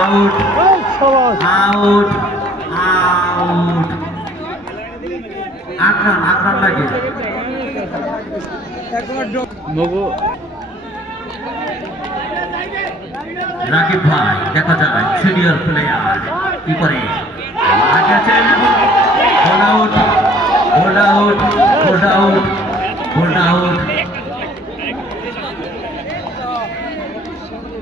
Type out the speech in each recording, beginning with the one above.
Out out out আট run লাগে. রাকিব ভাই দেখা যায় সিনিয়র প্লেয়ার কি করে? আগে আছেন goal out goal out goal out goal out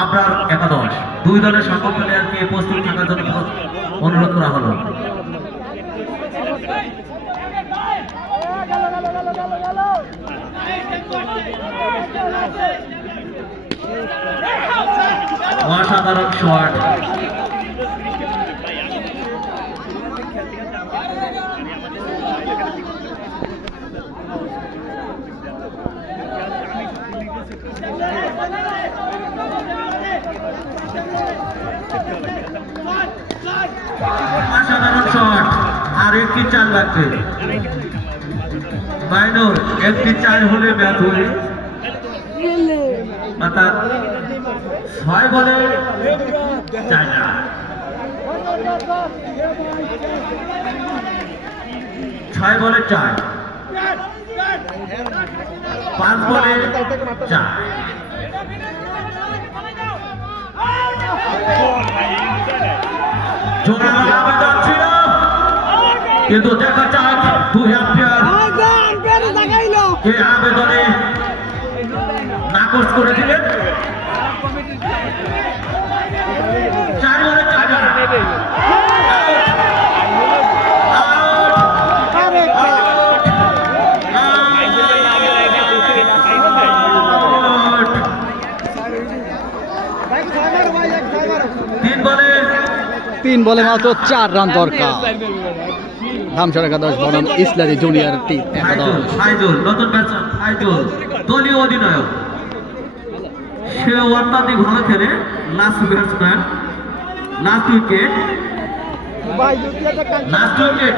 Abrar একাদশ। দুই দলের সকল প্লেয়ারকে প্রস্তুত থাকার জন্য অনুরোধ করা হলো। অসাধারণ শট অসাধারণ শট আর একটি চার লাগবে মাইনর একটি চার হলে ম্যাচ হয়ে অর্থাৎ ছয় বলে ছয় বলে চার পাঁচ বলে চার জোড়া কিন্তু দেখা যাক দুই আম্পায়ার কে আবেদনে নাকচ করে দিলেন। তিন বলে তিন বলে মাত্র চার রান দরকার। ধামসার একাদশ বনাম ইসলামী জুনিয়র টিম একাদশ। নতুন দলীয় অধিনায়ক। সে অত্যাধিক ভালো খেলে last batsman last wicket last wicket